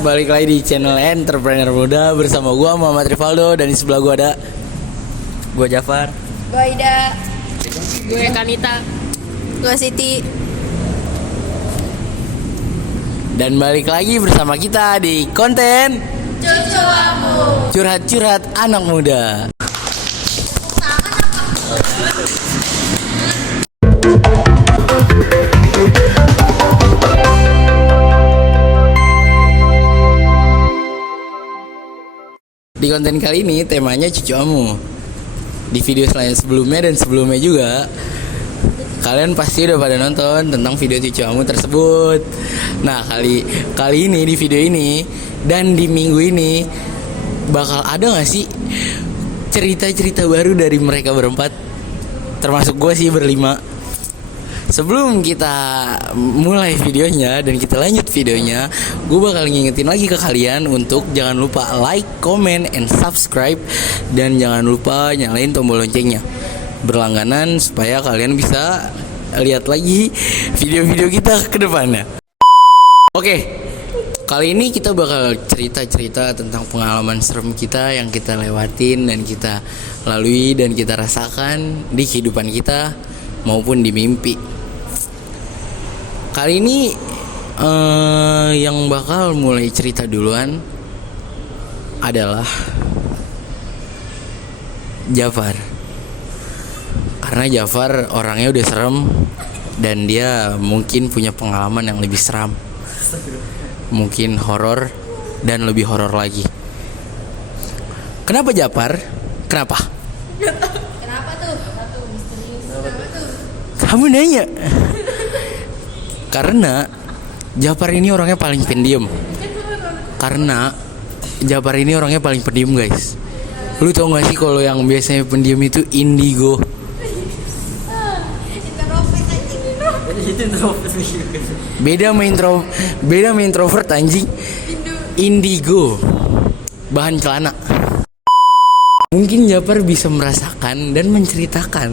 balik lagi di channel Entrepreneur Muda bersama gua Muhammad Rivaldo, dan di sebelah gua ada Gue Jafar. Gue Ida. Gue Kanita. Gue Siti. dan balik lagi bersama kita di konten Cucuamu. curhat-curhat anak muda. Di konten kali ini temanya cucuamu. Di video sebelumnya dan sebelumnya juga kalian pasti udah pada nonton tentang video cucuamu tersebut. Nah, kali ini di video ini dan di minggu ini bakal ada gak sih cerita-cerita baru dari mereka berempat, termasuk gue sih berlima. Sebelum kita mulai videonya dan kita lanjut videonya, gue bakal ngingetin lagi ke kalian untuk jangan lupa like, comment, and subscribe, dan jangan lupa nyalain tombol loncengnya berlangganan supaya kalian bisa lihat lagi video-video kita ke depannya. Oke, kali ini kita bakal cerita-cerita tentang pengalaman serem kita yang kita lewatin dan kita lalui dan kita rasakan di kehidupan kita maupun di mimpi. Kali ini yang bakal mulai cerita duluan adalah Jafar. Karena Jafar orangnya udah serem dan dia mungkin punya pengalaman yang lebih seram. Mungkin horor dan lebih horor lagi. Kenapa Jafar? Kenapa? Kenapa tuh? Kamu nanya. Karena Jafar ini orangnya paling pendiam. Guys. Lu tau gak sih kalau yang biasanya pendiam itu indigo? Beda sama introvert anjing. Indigo. Bahan celana. Mungkin Jafar bisa merasakan dan menceritakan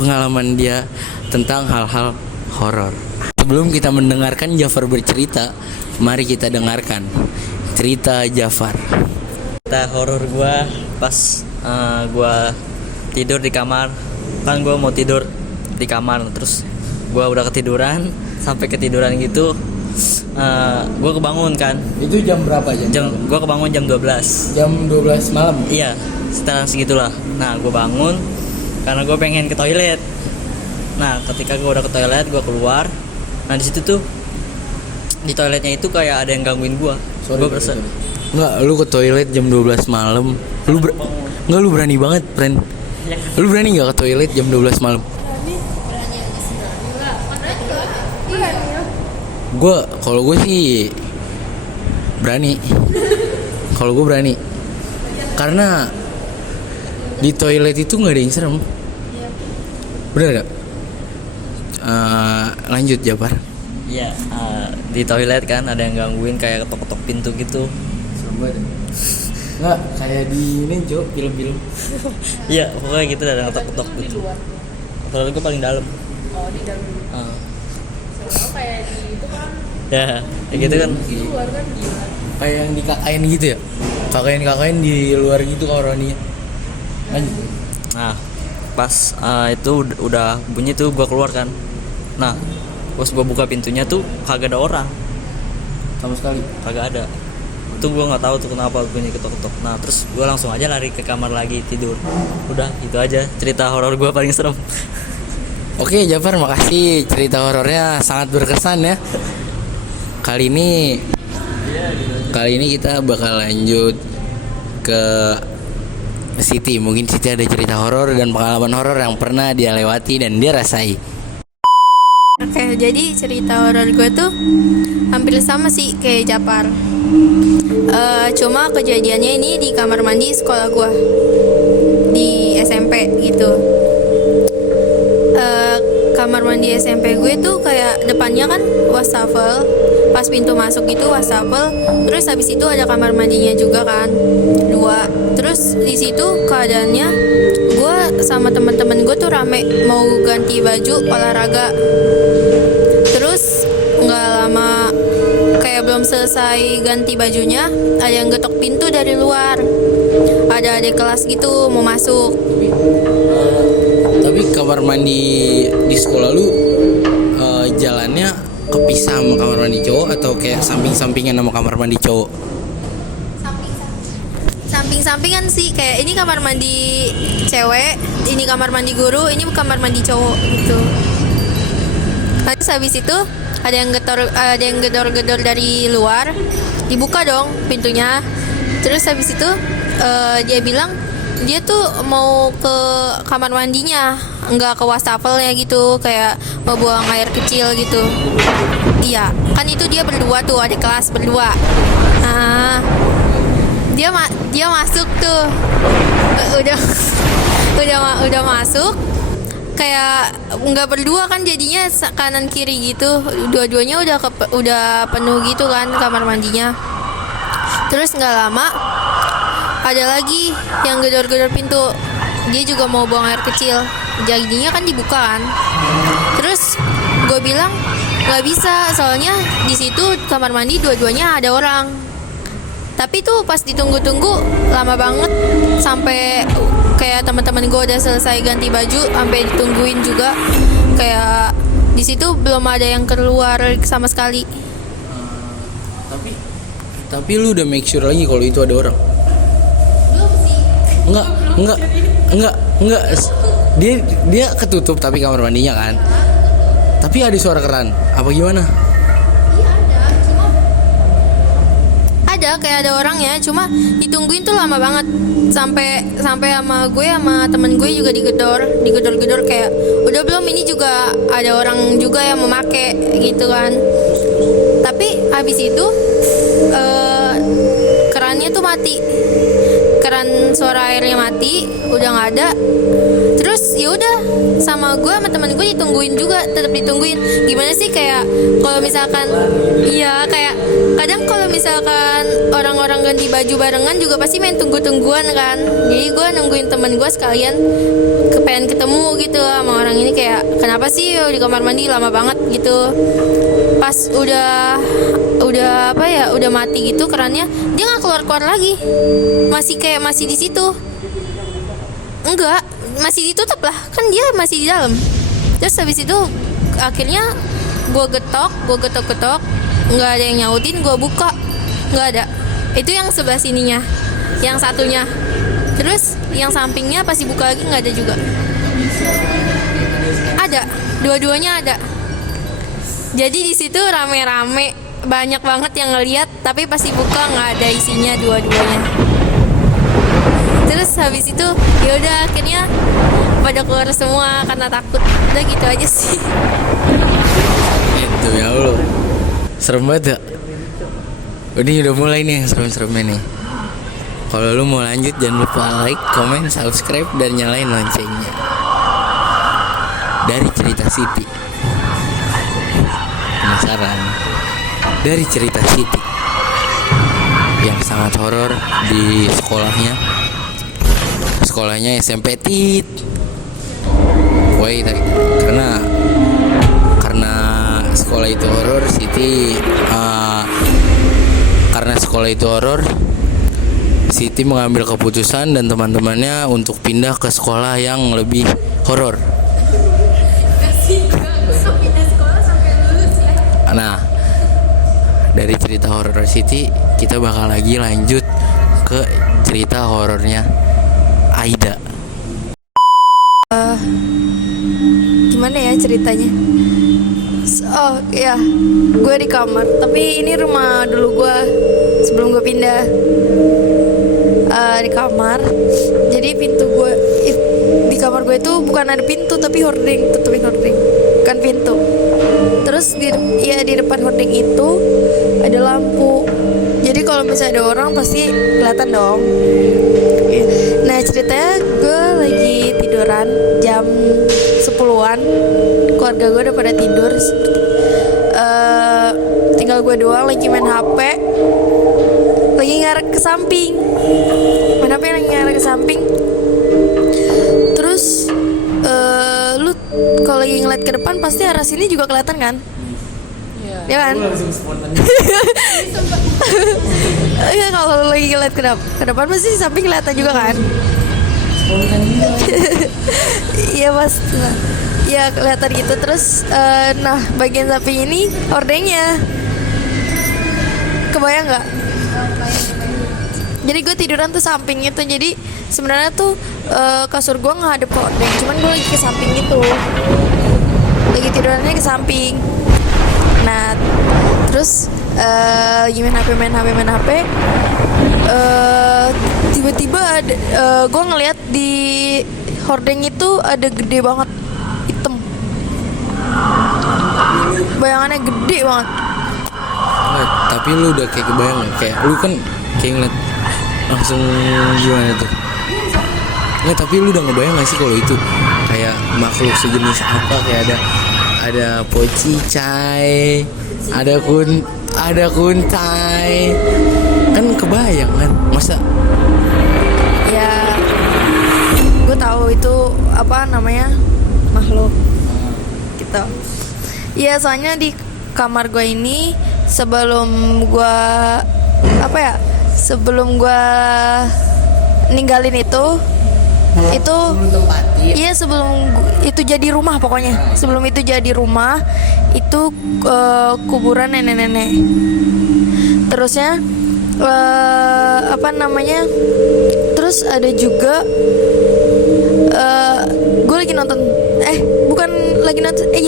pengalaman dia tentang hal-hal horor. Sebelum kita mendengarkan Jafar bercerita, mari kita dengarkan cerita Jafar. Cerita horor gue pas gue tidur di kamar. Kan gue mau tidur di kamar, terus gue udah ketiduran. Sampai ketiduran gitu gue kebangun kan. Itu jam berapa Gue kebangun jam 12. Jam 12 malam. Iya, setelah segitulah. Nah, gue bangun karena gue pengen ke toilet. Nah, ketika gue udah ke toilet, gue keluar. Nah, di situ tuh di toiletnya itu kayak ada yang gangguin gue. Gue berasa. Enggak, lu ke toilet jam 12 malam. Lu berani banget, friend. Lu berani enggak ke toilet jam 12 malam? Kalau gue sih berani. Karena di toilet itu nggak ada yang serem. Bener gak? Lanjut Jafar. Iya, di toilet kan ada yang gangguin kayak ketok-ketok pintu gitu. Serem banget. Nggak kayak di ini Cok, film-film. Iya, pokoknya gitu ada ketok-ketok gitu. Toilet gue paling dalam. Oh, di dalam. Soalnya kayak di itu kan. Ya, kayak gitu kan. Di luar kan gila. Kayak yang dikakain gitu ya. Kakain di luar gitu koroninya. Lanjut. Nah, pas itu udah bunyi tuh gue keluar kan. Nah, pas gue buka pintunya tuh kagak ada orang. Sama sekali. Kagak ada. Itu gue nggak tahu tuh kenapa bunyi ketok-ketok. Nah, terus gue langsung aja lari ke kamar lagi tidur. Udah, itu aja cerita horor gue paling serem. Oke Jafar, makasih, cerita horornya sangat berkesan ya. Kali ini kita bakal lanjut ke Siti. Mungkin Siti ada cerita horor dan pengalaman horor yang pernah dia lewati dan dia rasai. Oke, jadi cerita horor gue tuh hampir sama sih kayak Jafar. Cuma kejadiannya ini di kamar mandi sekolah gue di SMP gitu. Kamar mandi SMP gue tuh kayak depannya kan wastafel, pas pintu masuk itu wastafel, terus habis itu ada kamar mandinya juga kan, 2. Terus di situ keadaannya gue sama teman-teman gue tuh rame mau ganti baju olahraga. Terus nggak lama, kayak belum selesai ganti bajunya, ada yang getok pintu dari luar. Ada adik kelas gitu mau masuk. Tapi kamar mandi di sekolah lu jalannya kepisah sama kamar mandi cowok atau kayak samping-sampingan sama kamar mandi cowok? Samping-sampingan sih, kayak ini kamar mandi cewek, ini kamar mandi guru, ini kamar mandi cowok gitu. Terus habis itu ada yang gedor-gedor dari luar, dibuka dong pintunya. Terus habis itu dia bilang dia tuh mau ke kamar mandinya, nggak ke wastafelnya gitu, kayak mau buang air kecil gitu. Iya, kan itu dia berdua tuh, adik kelas berdua. Nah, dia masuk tuh, udah masuk, kayak nggak berdua kan jadinya kanan kiri gitu, dua-duanya udah penuh gitu kan kamar mandinya. Terus nggak lama ada lagi yang gedor-gedor pintu, dia juga mau buang air kecil, jadinya kan dibuka kan. Terus gue bilang nggak bisa, soalnya di situ kamar mandi dua-duanya ada orang. Tapi tuh pas ditunggu-tunggu lama banget, sampai kayak teman-teman gue udah selesai ganti baju, sampai ditungguin juga, kayak di situ belum ada yang keluar sama sekali. Tapi lu udah make sure lagi kalau itu ada orang? Enggak. Dia ketutup tapi kamar mandinya kan. Tapi ada suara keran. Apa gimana? Ada kayak ada orangnya, cuma ditungguin tuh lama banget, sampai sama gue sama temen gue juga digedor kayak udah belum, ini juga ada orang juga yang memakai gitu kan. Tapi habis itu kerannya tuh mati, keran suara airnya mati, udah nggak ada. Terus ya udah, sama gue sama temen gue ditungguin juga, tetap ditungguin. Gimana sih, kayak kalau misalkan iya, kayak kadang kalau misalkan orang-orang ganti baju barengan juga pasti main tungguan kan. Jadi gue nungguin temen gue sekalian, pengen ketemu gitu sama orang ini, kayak kenapa sih di kamar mandi lama banget gitu. Pas udah apa ya, udah mati gitu kerannya, dia nggak keluar lagi, masih di situ. Enggak, masih ditutup lah, kan dia masih di dalam. Terus habis itu akhirnya gue getok, nggak ada yang nyautin, gue buka, nggak ada. Itu yang sebelah sininya, yang satunya. Terus yang sampingnya pas dibuka lagi nggak ada juga. Ada, dua-duanya ada. Jadi di situ rame-rame, banyak banget yang ngeliat, tapi pas dibuka nggak ada isinya dua-duanya. Terus habis itu yaudah akhirnya pada keluar semua karena takut. Udah gitu aja sih. Itu ya Allah, serem banget ya. Ini udah mulai nih yang serem-seremnya nih. Kalau lu mau lanjut jangan lupa like, comment, subscribe, dan nyalain loncengnya. Dari cerita Siti, penasaran? Dari cerita Siti yang sangat horor di sekolahnya SMP Tit. Woi, karena sekolah itu horor, Siti karena sekolah itu horor, Siti mengambil keputusan dan teman-temannya untuk pindah ke sekolah yang lebih horor. Nah, dari cerita horor Siti, kita bakal lagi lanjut ke cerita horornya Aida. Gimana ya ceritanya? Oh iya, gue di kamar. Tapi ini rumah dulu gue sebelum gue pindah. Di kamar. Jadi pintu gue di kamar gue itu bukan ada pintu tapi hording, tutupin hording, bukan pintu. Terus di depan hording itu ada lampu. Jadi kalau misalnya ada orang pasti kelihatan dong. Nah ceritanya gue lagi tiduran jam 10-an, keluarga gue udah pada tidur, tinggal gue doang lagi main HP, lagi ngarep ke samping, terus lu kalau lagi ngeliat ke depan pasti arah sini juga kelihatan kan? Iya. ya kan? Iya, kalau lu lagi ngeliat ke depan pasti samping kelihatan juga kan? Iya mas, ya kelihatan gitu. Terus nah bagian samping ini hordengnya, kebayang nggak? Jadi gue tiduran tuh samping itu. Jadi sebenarnya tuh kasur gue ngadep ke hordeng, cuman gue lagi ke samping gitu, lagi tidurannya ke samping. Nah terus main HP. Tiba-tiba ada gue ngeliat di hordeng itu ada gede banget, hitam, bayangannya gede banget. Tapi lu udah kayak kebayang gak? Kayak lu kan kayak ngeliat langsung gimana tuh? Nggak, tapi lu udah ngebayang gak sih kalau itu kayak makhluk sejenis apa? Kayak ada pocicai, ada kuntai, kan kebayang kan? Masa? Ya gue tahu itu apa namanya, makhluk gitu. Ya soalnya di kamar gue ini sebelum gue ninggalin itu iya, sebelum itu jadi rumah, pokoknya sebelum itu jadi rumah itu kuburan nenek-nenek. Terusnya terus ada juga gue lagi nonton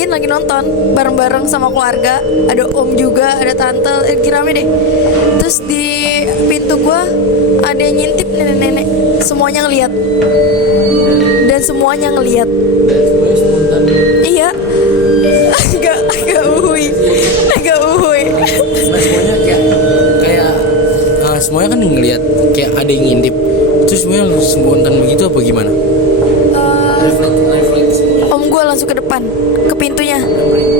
lagi nonton bareng-bareng sama keluarga, ada om juga, ada tante, rame deh. Terus di pintu gue ada yang ngintip nenek-nenek, semuanya ngeliat dan semuanya ngeliat. Iya, agak uhui. Nah, semuanya kayak semuanya kan ngeliat kayak ada yang ngintip, terus semuanya spontan begitu apa gimana? Refleks. Om gue langsung ke depan, ke pintunya.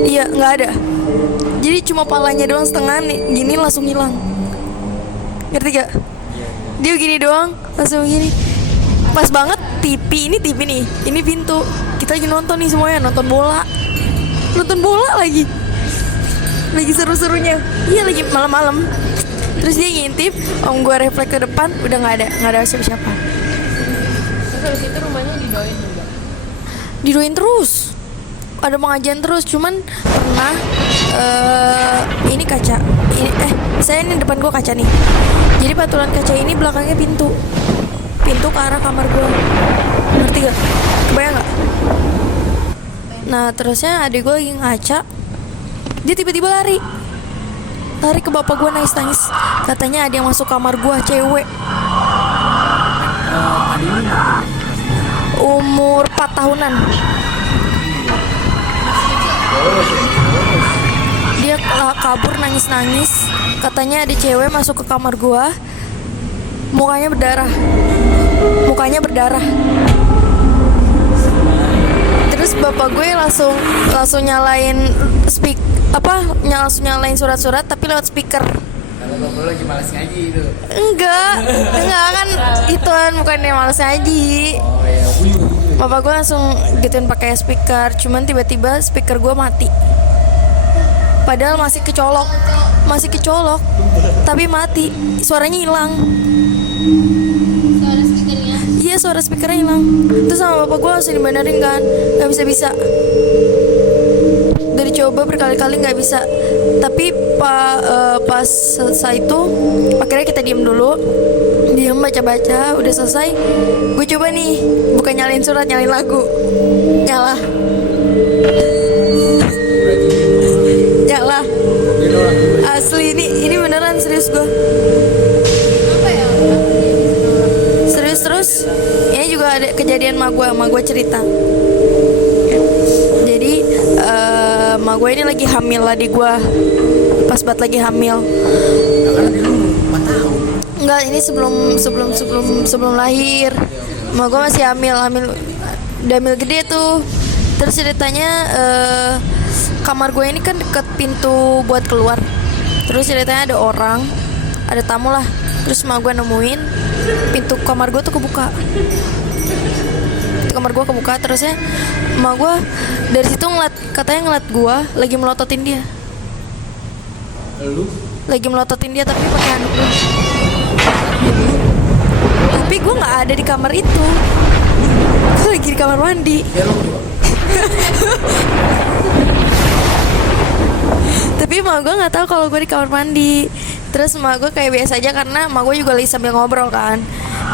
Iya, nggak ada. Jadi cuma palanya doang setengah nih, gini langsung hilang. Ngerti gak? Dia gini doang, langsung gini. Pas banget TV nih, ini pintu. Kita lagi nonton nih semuanya, nonton bola lagi seru-serunya. Iya, lagi malam-malam. Terus dia ngintip, om gue refleks ke depan, udah nggak ada siapa-siapa. Terus habis itu rumahnya didoain juga. Didoain terus, ada pengajian terus. Cuman pernah ini kaca ini saya ini depan gua kaca nih, jadi patulan kaca ini belakangnya pintu ke arah kamar gua. Ngerti gak? Kebayang gak? Nah terusnya adik gua lagi ngaca, dia tiba-tiba lari ke bapak gua, nangis. Katanya ada yang masuk kamar gua, cewek, umur 4 tahunan. Dia kabur nangis. Katanya ada cewek masuk ke kamar gua, mukanya berdarah. Terus bapak gue langsung nyalain nyalain surat-surat tapi lewat speaker. Kalau bapak lagi malas ngaji itu. Enggak kan, ituan bukannya malas ngaji. Oh iya, Bapak gue langsung gituin pakai speaker, cuman tiba-tiba speaker gue mati. Padahal masih kecolok, tapi mati. Suaranya hilang. Suara speakernya. Iya, suara speakernya hilang. Terus sama bapak gue langsung dibenerin kan, nggak bisa. Udah dicoba berkali-kali nggak bisa. Tapi pas selesai itu, akhirnya kita diem baca-baca. Udah selesai, gue coba nih, bukan nyalain surat, nyalain lagu. Nyala. Asli ini beneran, serius gue. Apa ya? Serius terus. Ini juga ada kejadian ma gue cerita. Jadi ma gue ini lagi hamil adik gue, pas banget lagi hamil. karena dia 4 tahun. Enggak, ini sebelum lahir. Ma gue masih hamil gede tuh. Terus ceritanya kamar gue ini kan deket pintu buat keluar. Terus ceritanya ada tamu lah. Terus ma gue nemuin pintu kamar gue tuh kebuka. Terusnya ma gue dari situ katanya ngeliat gue lagi melototin dia. lagi melototin dia tapi pakai handuk doang. Tapi gue nggak ada di kamar itu, gue lagi di kamar mandi. Tapi emak gue nggak tahu kalau gue di kamar mandi. Terus emak gue kayak biasa aja karena emak gue juga lagi sambil ngobrol kan.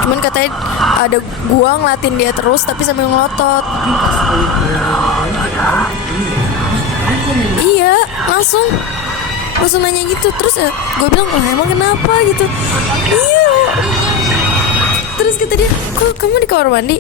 Cuman katanya ada gue ngeliatin dia terus tapi sambil ngelotot. Iya, langsung nanya gitu. Terus gue bilang, lah emang kenapa gitu. Iya. Terus kata dia, kok kamu di kamar mandi?